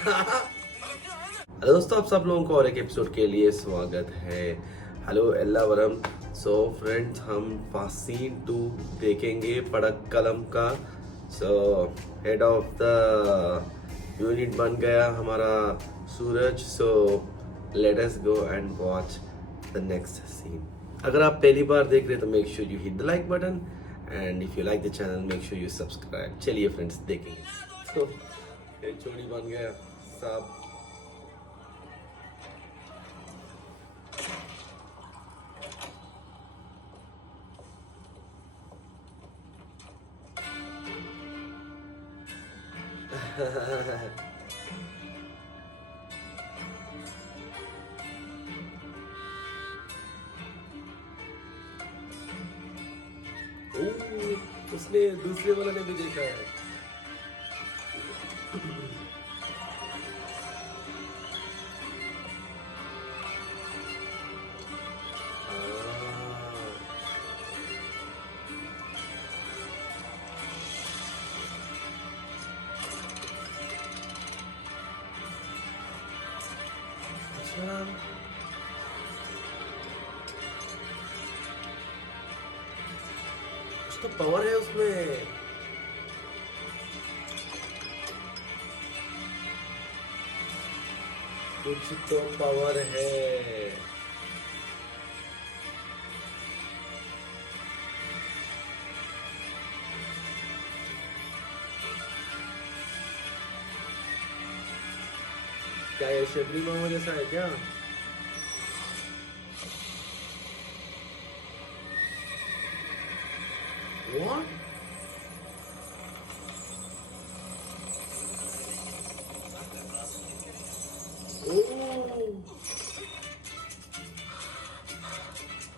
Hello दोस्तों, आप सब लोगों को और एक एपिसोड के लिए स्वागत है। हेलो एल्लावरम। सो फ्रेंड्स, हम फासीन 2 देखेंगे पड़क्कलम का। So head of the unit बन गया हमारा Suraj. So let us go and watch the next scene. अगर आप पहली बार देख रहे हैं तो make sure you hit the like button, and if you like the channel make sure you subscribe. चलिए फ्रेंड्स देखेंगे। तो ये चोरी बन गया साहब। उसने दूसरे वाला ने भी देखा है। अच्छा, कुछ तो पावर है उसमें। कुछ तो पावर है। क्या ये शबरी मामा जैसा है क्या? What?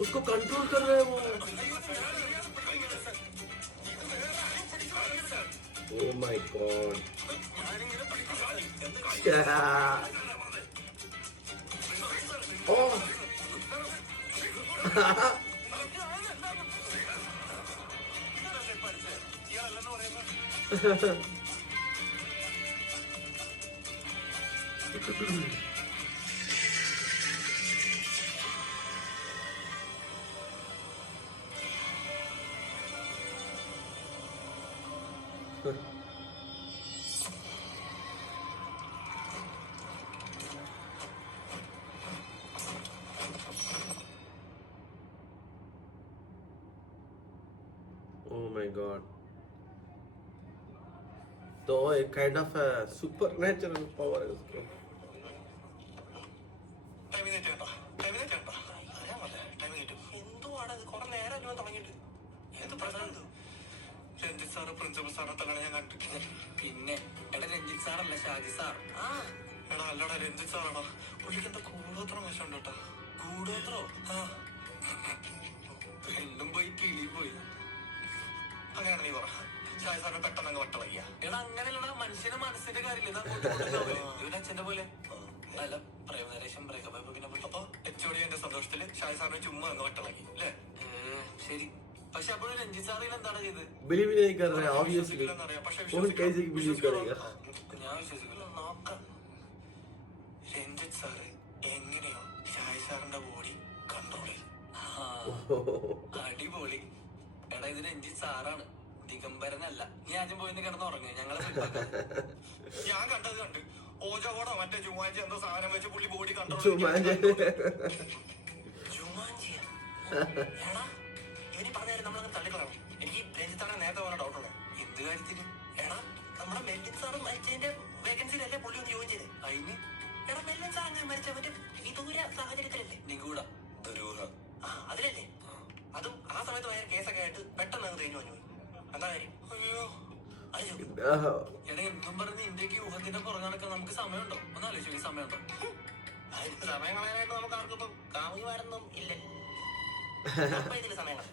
उसको कंट्रोल कर रहे हैं वो। Oh my God. Oh oh my God. तो एक kind of super natural power है उसको। പ്രിൻസിപ്പൽ സാറത്തെ ഞാൻ കണ്ടിട്ടില്ല. പിന്നെ എടാ രഞ്ജിത്ത് സാറല്ല, ഷാജി സാർ. എടാ അല്ലടാ, രഞ്ജിത്ത് സാറാടാ. പുള്ളിക്ക് എന്താ കൂടോത്രം വശമുണ്ട് കേട്ടാ. കൂടോത്രോ? പെണ്ണും പോയി കിളിയും പോയി. അങ്ങനെയാണ് നീ പറ. ഷാജി സാറിന് പെട്ടെന്ന് അങ്ങ് വട്ടളയ്യ. എടാ അങ്ങനെയല്ലടാ, മനുഷ്യന്റെ മനസ്സിന്റെ കാര്യമില്ല. അച്ഛന്റെ പോലെ അല്ല. പ്രേമനരേശം ബ്രേക്കപ്പ് പിന്നെ അപ്പൊ എച്ചോടി എന്റെ സന്തോഷത്തില് ഷാജി സാറിന് ചുമ്മാ അങ്ങ് വട്ടളക്കി അല്ലേ? ശരി. പക്ഷെ അപ്പോഴും രഞ്ജിത്ത് സാറിൽ എന്താണ് ചെയ്തത്? बिलीव नहीं कर रहा है ऑब्वियसली। कौन कैसे बिलीव करेगा? ഞാൻ വിശ്വസിക്കില്ല. നോക്കാം. രഞ്ജിത്ത് സാറ് എങ്ങനെയോ ഷാജി സാറിന്റെ ബോഡി കൺട്രോൾ ചെയ്യും. അടിപൊളി. എടാ ഇത് രഞ്ജിത്ത് സാറാണ്, ദിഗംബരനല്ല. നീ ആദ്യം പോയി കിടന്നുറങ്ങി. ഞങ്ങളെ ഞാൻ കണ്ടത് കണ്ട് ഓജോടോ മറ്റേ ജുമാഞ്ചി എന്തോ സാധനം വെച്ച് പുള്ളി ബോഡി കൺട്രോൾ ജുമാഞ്ചിയാ. ഇവനി പറഞ്ഞാലും നമ്മളങ്ങനെ തള്ളിക്കളയണം. എനിക്ക് രഞ്ജിത്ത് സാറിനെ നേരത്തെ പോലെ ഡൗട്ടുണ്ട്. എന്ത് കാര്യത്തിന്? എടാ നമ്മുടെ മെല്ലിൻ സാറ് മരിച്ചതിന്റെ വേക്കൻസിയിലല്ലേ പുള്ളി ഒന്ന് ജോയിൻ ചെയ്തേ. അതിന് എടാ മെല്ലിൻ സാർ അങ്ങനെ മരിച്ച മറ്റേ വിദൂര സാഹചര്യത്തിലല്ലേ? നിഗൂഢ ദുരൂഹ അതിലല്ലേ? അതും ആ സമയത്ത് ഭയങ്കര കേസൊക്കെ ആയിട്ട് പെട്ടെന്ന് അങ്ങ് തേഞ്ഞു വന്നു. എന്താ കാര്യം? അയ്യോ എടാ എന്നും പറഞ്ഞ് ഇന്ത്യക്ക് ഊഹത്തിന്റെ പുറകാനൊക്കെ നമുക്ക് സമയമുണ്ടോ? ഒന്നാലോചിച്ചു, ഈ സമയമുണ്ടോ? അതിന് സമയം കളയാനായിട്ട് നമുക്ക് ആർക്കിപ്പോ കാമുകിമാരൊന്നും ഇല്ലല്ലോ. ഇതില് സമയങ്ങൾ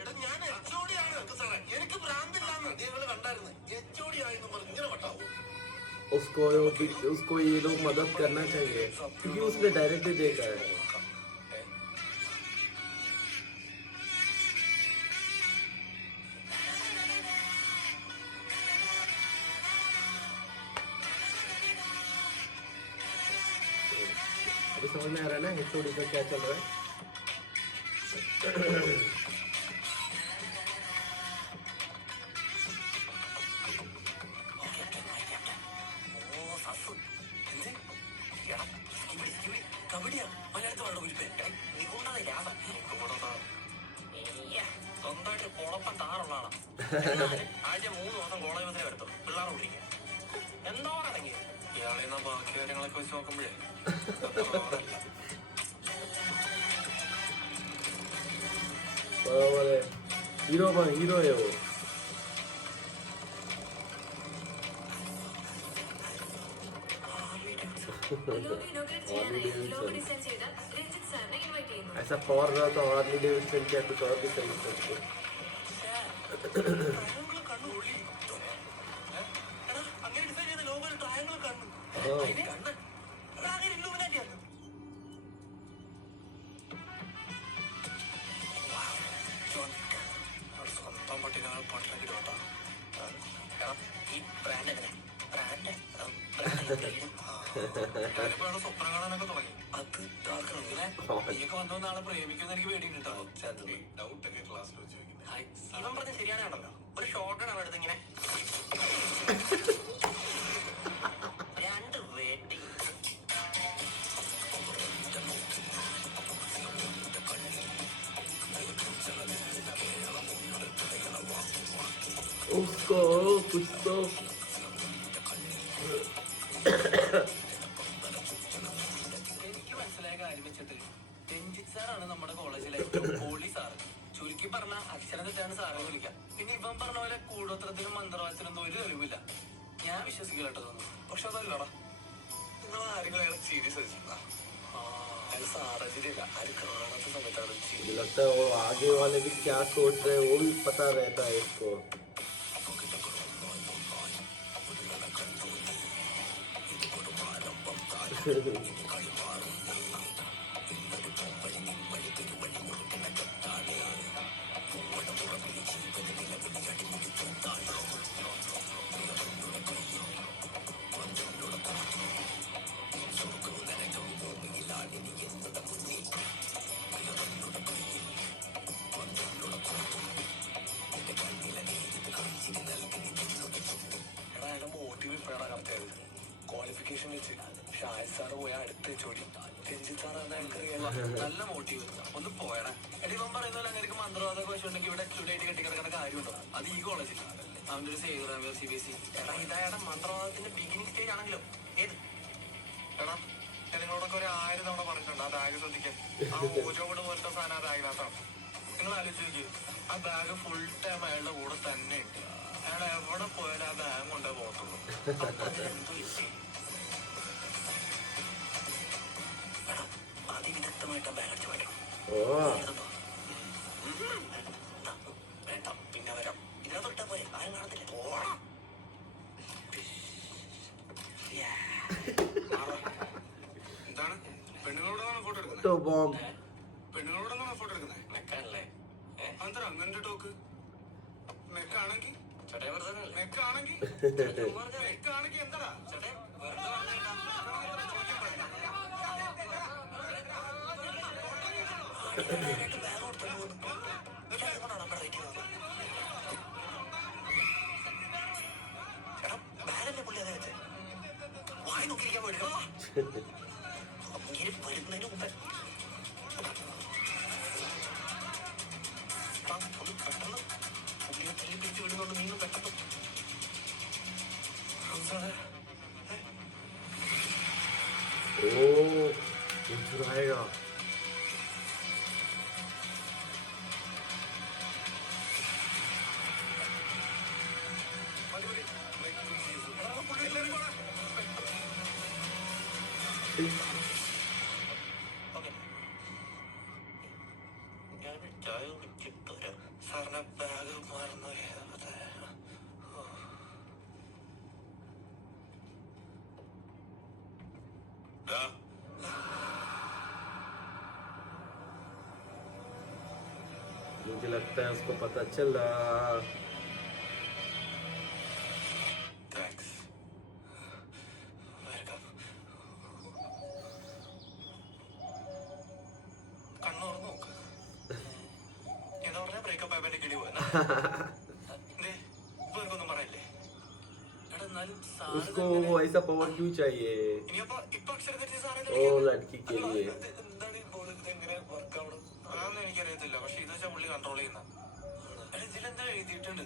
എടാ ഞാൻ HOD ആണ് സാറേ. എനിക്ക് ഭ്രാന്തില്ലാന്ന് നിങ്ങൾ കണ്ടായിരുന്നു. HOD ആയെന്ന് പറഞ്ഞ് ഇങ്ങനെ വട്ടാവൂ. उसको ये लोग मदद करना चाहिए क्योंकि उसने डायरेक्टली देखा है। समझ में आ रहा है ना HOD का क्या चल रहा है. ഓ സസ് എന്ത് എടാ കബഡിയാ മലയാളത്തിൽ വേണ്ട കുരിപ്പേ നിഗൂഢത ലാഭം സ്വന്തമായിട്ട് കുഴപ്പം താറുള്ളതാണ് ആഴ്ച 3 ദിവസം കോളേജ് ബസ്സിനെ വരുത്തും പിള്ളേർ കുടിക്കുക എന്തോടങ്ങി ഇയാളെ ബാക്കി കാര്യങ്ങളൊക്കെ വെച്ച് നോക്കുമ്പോഴേ हीरो है वो. ऐसा पॉवर रहा तो हार्ली डेविडसन क्या कुछ और भी खरीद सकते. അങ്ങനെ ഡിസൈൻ ചെയ്ത ലോകം ട്രയാങ്കിൾ കണ്ണു കണ്ണ് അങ്ങനെ ഇല്ലുമിനാറ്റിയാണ് സ്വന്തം പട്ടിനാൾ പട്ടിലാക്കി കേട്ടോ ഈ ബ്രാൻഡ് എങ്ങനെ ബ്രാൻഡ് ഞാനിപ്പോഴാണ് സ്വപ്നം കാണാനൊക്കെ തുടങ്ങി അത് ഇതാക്കണല്ലേ നീയൊക്കെ വന്ന നാളെ പ്രേമിക്കുന്ന എനിക്ക് പേടിയുണ്ടാവും ഡൗട്ടൊക്കെ ക്ലാസ്സിൽ വെച്ച് ചോദിക്കുന്നത് ഇവൻ പറഞ്ഞ ശരിയാണല്ലോ ഒരു ഷോർട്ട് ആണ് എടുത്ത് ഇങ്ങനെ രണ്ട് വേട്ടി उसको कुछ तो എനിക്ക് മനസ്സിലായ കാര്യം വെച്ചിട്ട് രഞ്ജിത്ത് സാറാണ് നമ്മുടെ കോളേജിലെ ഏറ്റവും പോളി സാറ് ചുരുക്കി പറഞ്ഞ അക്ഷരം തെറ്റാണ് സാറെ വിളിക്കാം പിന്നെ ഇവൻ പറഞ്ഞ പോലെ കൂടോത്രത്തിനും മന്ത്രവാദത്തിനൊന്നും ഒരു കഴിവില്ല ഞാൻ വിശ്വസിക്കില്ല കേട്ടോ തോന്നുന്നു പക്ഷെ അതല്ലടാ നിങ്ങൾ ആരെങ്കിലും അയാളെ സീരിയസ് വെച്ചിട്ടുണ്ടാ അയാൾ സാഹചര്യമില്ല ആര് കാണാത്ത സമയത്താണ് लगता है वो आगे वाले भी क्या सोच रहे हैं वो भी पता रहता है इसको. എടാ അയാളുടെ മോട്ടീവ് ഇപ്പോഴാണ് കറക്റ്റായത് ക്വാളിഫിക്കേഷൻ വെച്ച് ഷായദ് സാറ് പോയ അടുത്ത ചോടി രഞ്ജിത്ത് സാർ എന്താ എനിക്കറിയാലോ നല്ല മോട്ടീവ് ഒന്ന് പോയടാ എടി ഇവൻ പറയുന്ന പോലെ അങ്ങനെ മന്ത്രവാദമൊക്കെ വെച്ചിട്ടുണ്ടെങ്കിൽ ഇവിടെ ക്യൂഡായിട്ട് കെട്ടിക്കിടക്കുന്ന കാര്യമുണ്ടോ അത് ഈ കോളേജിൽ അവൻ്റെ ഒരു സേവറാമിയോ CBSE എടാ ഇതായുടെ മന്ത്രവാദത്തിന്റെ ബിഗിനിങ് സ്റ്റേജ് ആണെങ്കിലും ഏത് എടാ നിങ്ങളോടൊക്കെ ഒരു 1000 തവണ പറഞ്ഞിട്ടുണ്ട് ആ ബാഗ് ശ്രദ്ധിക്കാൻ ആ ഓജോബോർഡ് പോലത്തെ സാധനം ആ ബാഗിനകത്താണ് നിങ്ങൾ ആലോചിച്ച് നോക്കി ആ ബാഗ് ഫുൾ ടൈം അയാളുടെ കൂടെ തന്നെ ഉണ്ട് അയാൾ എവിടെ പോയാലും ആ ബാഗ് കൊണ്ടേ പോകത്തുള്ളൂ അതിവിദഗ്ധമായിട്ട് ബാഗ് അടിച്ചു മാറ്റണം വേണ്ട പിന്നെ വരാം ഇതിനകത്ത് ഇട്ടാ പോരെ ആരും കാണത്തില്ല പോണം എന്താണ് പെണ്ണുങ്ങളോടാണ് ഫോട്ടോ എടുക്കുന്നത് तो बॉम्ब പെണ്ണുങ്ങളോടാണ് ഫോട്ടോ എടുക്കുന്നത് മെക്കാണല്ലേ അന്തരം അങ്ങനെ ടോക്ക് മെക്കാണെങ്കിൽ മെക്കാണെങ്കിൽ മെക്കാണെങ്കിൽ എന്താടാ ചേട്ടേ ബാഗല്ലേ പുള്ളി അതേ വെച്ചേ വായി നോക്കിയിരിക്കാൻ പോയിട്ട് വരുന്നതിന് മുമ്പേ ഒന്ന് പെട്ടെന്ന് പുള്ളിയെ തല്ലി പിടിച്ച് വിടുന്നുണ്ട് നീ പെട്ടെന്ന് ओ ये चुराएगा. ഞാൻ ചായ കുടിച്ചിട്ട് വരാം സാറിന് ബാഗ് മറന്നു मुझे लगता है उसको पता चल रहा. താങ്ക്സ് വെൽക്കം ബ്രേക്കപ്പ് ആയപ്പോ എന്റെ കിടി പോവാ ഇപ്പൊ എനിക്കൊന്നും പറയല്ലേ. എടാ എന്നാലും उसको ऐसा पावर क्यों चाहिए? ഇനിയപ്പോ ഇപ്പൊ അക്ഷരം തെറ്റി സാറേ ओ लड़की के लिए എന്താണ് ഈ ബോൾ എങ്ങനെ വർക്ക് ആവണം? അതൊന്നും എനിക്കറിയത്തില്ല. പക്ഷെ ഇത് വെച്ചാൽ പുള്ളി കൺട്രോൾ ചെയ്യുന്ന. എടാ ഇതിലെന്താ എഴുതിയിട്ടുണ്ട്?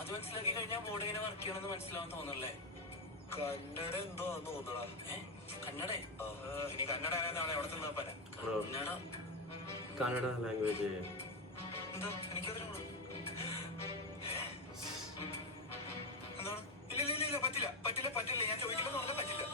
അത് മനസ്സിലാക്കി കഴിഞ്ഞാൽ ബോർഡ് എങ്ങനെ വർക്ക് ചെയ്യണമെന്ന് മനസ്സിലാവാൻ തോന്നല്ലേ? കന്നഡ എന്തോ ആന്ന് തോന്നടാ. കന്നഡ ഇനി കന്നഡ ആണെന്നാണ് എവിടെ തിന്നപ്പന. കന്നഡ कन्नड़ा लैंग्वेज है എന്താ എനിക്കതിനോട് എന്താണ്? ഇല്ല ഇല്ല ഇല്ല പറ്റില്ല പറ്റില്ല പറ്റില്ല. ഞാൻ ചോദിക്കുമ്പോൾ പറഞ്ഞാൽ പറ്റില്ല.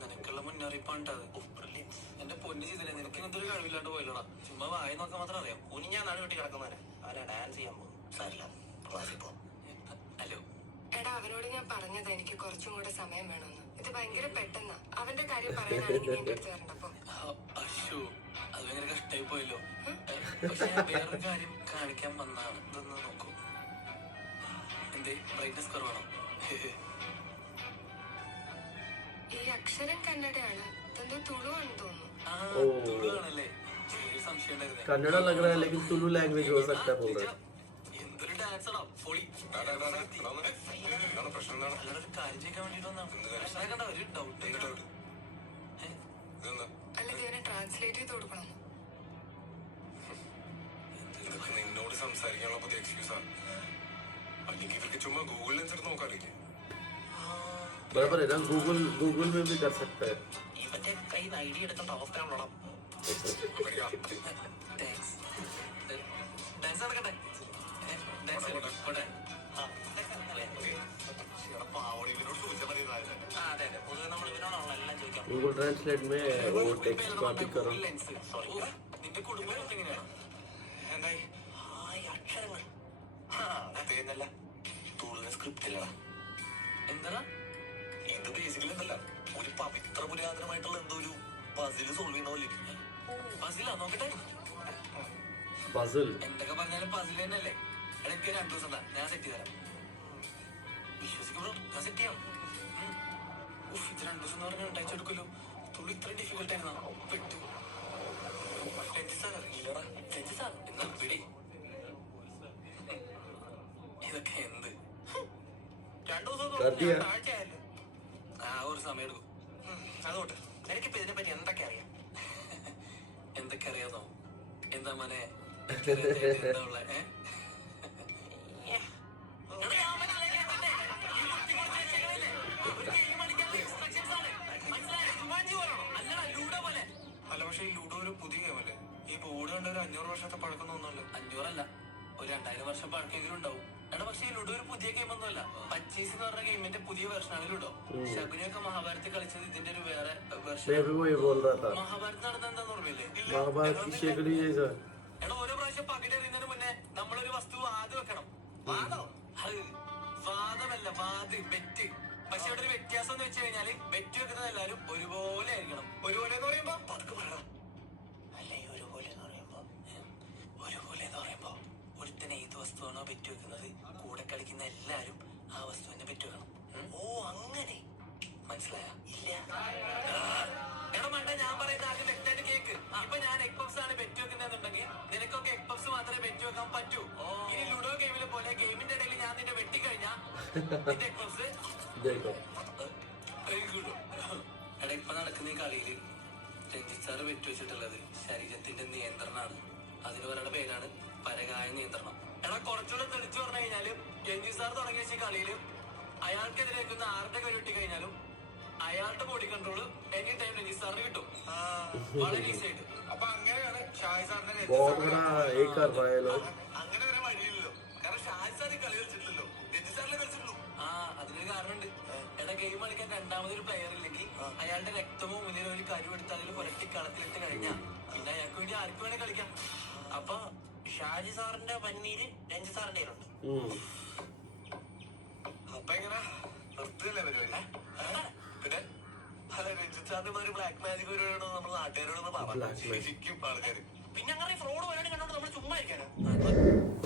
നിനക്കുള്ള മുന്നറിയിപ്പാണ്ടത്. എന്റെ പൊന്നു ചെയ്തില്ലേ, നിനക്ക് ഇങ്ങനത്തെ ഒരു കഴിവില്ലാണ്ട് പോയില്ലടാ. ചുമ്മാ വായി നോക്കാൻ മാത്രം അറിയാം. കുനി ഞാൻ നാട് വെട്ടി കിടക്കുന്നവരെ ആരാ ഡാൻസ് ചെയ്യാൻ പോകും. സാരില്ല, ക്ലാസ്സിൽ പോ. ഹലോ എടാ, അവനോട് ഞാൻ പറഞ്ഞത് എനിക്ക് കുറച്ചും കൂടെ സമയം വേണമെന്ന്. ഇത് ഭയങ്കര പെട്ടെന്നാ. അവന്റെ കാര്യം പറയാനാണെങ്കിൽ എന്റെ അടുത്ത് വരണ്ടപ്പോ. അശോ, അത് ഭയങ്കര കഷ്ടായി പോയല്ലോ. പക്ഷെ ഞാൻ വേറൊരു കാര്യം കാണിക്കാൻ വന്നാണ്. ഇതൊന്ന് നോക്കൂ. എന്തേ ബ്രൈറ്റ്നസ് കുറവാണോ? ഈ അക്ഷരം കന്നഡയാണ്. ഇതെന്തോ തുളുവാണെന്ന് തോന്നുന്നു. തുളുവാണല്ലേ? ചെറിയ സംശയം ഉണ്ടായിരുന്നേ. कन्नड़ा लग रहा है लेकिन तुलु लैंग्वेज हो सकता है बोल रहा है എന്തൊരു ഡാൻസ് ആണോ പൊളി. അല്ലൊരു കാര്യം ചെയ്യാൻ വേണ്ടിട്ട് വന്നാ ഒരു ഡൗട്ട്. അല്ല, ഇവനെ ട്രാൻസ്ലേറ്റ് ചെയ്ത് കൊടുക്കണം. ഇതൊക്കെ നിന്നോട് സംസാരിക്കാനുള്ള പുതിയ എക്സ്ക്യൂസാണ്. അല്ലെങ്കിൽ ഇവർക്ക് ചുമ്മാ ഗൂഗിൾ ലെൻസ് എടുത്ത് നോക്കാറില്ലേ? बराबर है ना गूगल में भी कर सकता है ഇവന്റെ കയ്യിൽ ഐഡിയ എടുത്തോണ്ട് അവസ്ഥയാണല്ലോ. ഡാൻസ് നടക്കട്ടെ. ഡാൻസ് പോട്ടെ. അതെ അതെ, പൊതുവെ നമ്മൾ ഇവനോടാണല്ലോ എല്ലാം ചോദിക്കാം. गूगल ट्रांसलेट में वो टेक्स्ट कॉपी करो നിന്റെ കുടുംബം എങ്ങനെയാണ്? എന്തായി അക്ഷരങ്ങൾ അതേന്നല്ല തുള്ളുന്ന സ്ക്രിപ്റ്റ് ഇല്ലടാ. എന്താ ഇത് ബേസിക്കലി എന്തല്ല, ഒരു പവിത്ര പുരാതനമായിട്ടുള്ള എന്തോ ഒരു പസിൽ സോൾവ് ചെയ്യണ പോലെ. പസിലാ നോക്കട്ടെ. पजल എന്തൊക്കെ പറഞ്ഞാലും പസിൽ തന്നെയല്ലേ. എടാ എനിക്ക് 2 ദിവസം എന്താ ഞാൻ സെറ്റ് ചെയ്ത് തരാം. വിശ്വസിക്കോ? ഞാൻ സെറ്റ് ചെയ്യാം. ഇത് 2 ദിവസം എന്ന് പറഞ്ഞാൽ ഉണ്ടായിച്ചെടുക്കല്ലോ. തുള്ളി ഇത്രയും ഡിഫിക്കൽട്ട് ആയിരുന്നോ? പെട്ടു. സാർ അറിയില്ലടാ. സാർ എന്നാൽ പിടി. ഇതൊക്കെ എന്ത് 2 ദിവസം താഴ്ചയായല്ലോ. ഒരു സമയം എടുക്കും. അതോട്ട് നിനക്കിപ്പോ ഇതിനെ പറ്റി എന്തൊക്കെ അറിയാം? എന്തൊക്കെ അറിയാതോ? എന്താ മോനെ എന്താ ഉള്ള അല്ല. പക്ഷെ ഈ ലൂഡോ ഒരു പുതിയ ഗെയിമല്ലേ? ഈ ബോർഡ് കണ്ട ഒരു 500 വർഷത്തെ പഴക്കം തോന്നുന്നല്ലോ. 500 അല്ല, ഒരു 2000 വർഷം പഴക്കെങ്കിലും ഉണ്ടാവും. എടാ പക്ഷേ ഈ ലുഡോ ഒരു പുതിയ ഗെയിം ഒന്നുമല്ല. പച്ചീസ് എന്ന് പറഞ്ഞ ഗെയിമിന്റെ പുതിയ വെർഷനാണ് ലുഡോ. ശബരിയൊക്കെ മഹാഭാരത്തിൽ കളിച്ചത് ഇതിന്റെ ഒരു വേറെ വെർഷൻ. മഹാഭാരത് നടന്ന എന്താന്ന് ഓർമ്മയില്ലേ? എടാ ഓരോ പ്രാവശ്യം പകിടി എറിയുന്നതിന് മുന്നേ നമ്മളൊരു വസ്തു വാത് വെക്കണം. വാദോ? വാദമല്ല, വാത്, ബെറ്റ്. പക്ഷെ ഇവിടെ ഒരു വ്യത്യാസം എന്ന് വെച്ച് കഴിഞ്ഞാല് ബെറ്റ് വെക്കുന്നത് എല്ലാരും ഒരുപോലെ ആയിരിക്കണം. ഒരുപോലെ എന്ന് പറയുമ്പോ പതുക്കെ പറയണം. അല്ലേ ഒരുപോലെ എന്ന് പറയുമ്പോ ഒരുത്തനെ ഏത് വസ്തുവാണോ ബെറ്റ് വെക്കുന്നത് കൂടെ കളിക്കുന്ന എല്ലാരും ആ വസ്തുവിനെ ബെറ്റ് വെക്കണം. ഓ അങ്ങനെ മനസ്സിലായ? ഇല്ല എടാ മണ്ട, ഞാൻ പറയുന്നത് ആദ്യം വ്യക്തമായിട്ട് കേക്ക്. ഇപ്പൊ ഞാൻ എഗ് പഫ്സ് ആണ് ബെറ്റ് വെക്കുന്നുണ്ടെങ്കിൽ നിനക്കൊക്കെ എഗ് പഫ്സ് മാത്രമേ ബെറ്റ് വെക്കാൻ പറ്റൂ. ഇനി ലുഡോ ഗെയിമിലെ പോലെ ഗെയിമിന്റെ ഇടയിൽ ഞാൻ നിന്നെ വെട്ടിക്കഴിഞ്ഞാ നിന്റെ എഗ് പഫ്സ്. എടാ ഇപ്പൊ നടക്കുന്ന ഈ കളിയില് രഞ്ജിത് സാറ് ബെറ്റ് വെച്ചിട്ടുള്ളത് ശരീരത്തിന്റെ നിയന്ത്രണമാണ്. അതിന് പറയുന്ന പേരാണ് പരകായ നിയന്ത്രണം. എടാ കുറച്ചുകൂടെ തെളിച്ചു പറഞ്ഞു കഴിഞ്ഞാല് രഞ്ജിത് സാർ തുടങ്ങിയ വെച്ച കളിയില് അയാൾക്കെതിരെ വെക്കുന്ന ആരുടെ കൈ വെട്ടി കഴിഞ്ഞാലും അയാളുടെ body control any time Ranjith സാറിന് കിട്ടും. വളരെ ഈസി ആയിട്ട്. അപ്പൊ അങ്ങനെയാണ് ഷാഹി സാറിന്റെ അങ്ങനെ വരെ വഴിയില്ലല്ലോ. കാരണം ഷാഹി സാർ ഈ കളി കളിച്ചിട്ടില്ലല്ലോ, രഞ്ജിത് സാറിലെ കളിച്ചിട്ടുള്ളൂ. അതിനൊരു കാരണമുണ്ട്. എടാ ഗെയിം കളിക്കാൻ രണ്ടാമതൊരു പ്ലെയർ ഇല്ലെങ്കിൽ അയാളുടെ രക്തമോ മുന്നിലോ ഒരു കരുവെടുത്ത് അതിൽ പുരട്ടി കളത്തിലിട്ട് കഴിഞ്ഞാൽ പിന്നെ അയാൾക്ക് വേണ്ടി ആർക്കും വേണേ കളിക്കാം. അപ്പൊ ഷാജി സാറിന്റെ പന്നീര് രഞ്ജിത് സാറിന്റെ കയ്യിലുണ്ട്. അപ്പൊ എങ്ങനെ നിർത്തുകയല്ലേ പരിപാടി? സാറിന്റെ ബ്ലാക്ക് മാജിക് പരിപാടിയാണോ നമ്മൾ നാട്ടുകാരോടൊന്ന് Black magic. ശരിക്കും ആൾക്കാർ പിന്നെ അങ്ങനെ ഫ്രോഡ് പരിപാടി കണ്ടോണ്ട് നമ്മൾ ചുമ്മാ ഇരിക്കാനാ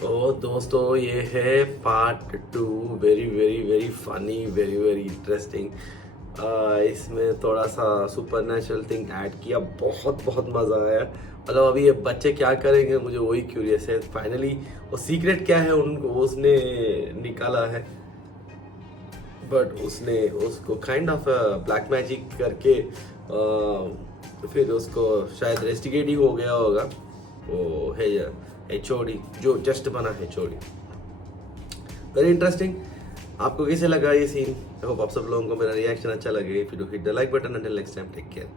तो दोस्तों ये है part 2, very very very funny, very very interesting. इसमें थोड़ा सा सुपर नेचुरल थिंग ऐड किया, बहुत बहुत मज़ा आया। मतलब अभी ये बच्चे क्या करेंगे मुझे वही क्यूरियस है। फाइनली वो सीक्रेट क्या है उनको उसने निकाला है, बट उसने उसको काइंड ऑफ ब्लैक मैजिक करके फिर उसको शायद रेस्टिगेट ही हो गया होगा। वो है HOD जो जस्ट बना है HOD। Very interesting. आपको कैसे लगा ये सीन? आई होप आप सब लोगों को मेरा रिएक्शन अच्छा लगे। If you do hit the like button, until next time take care.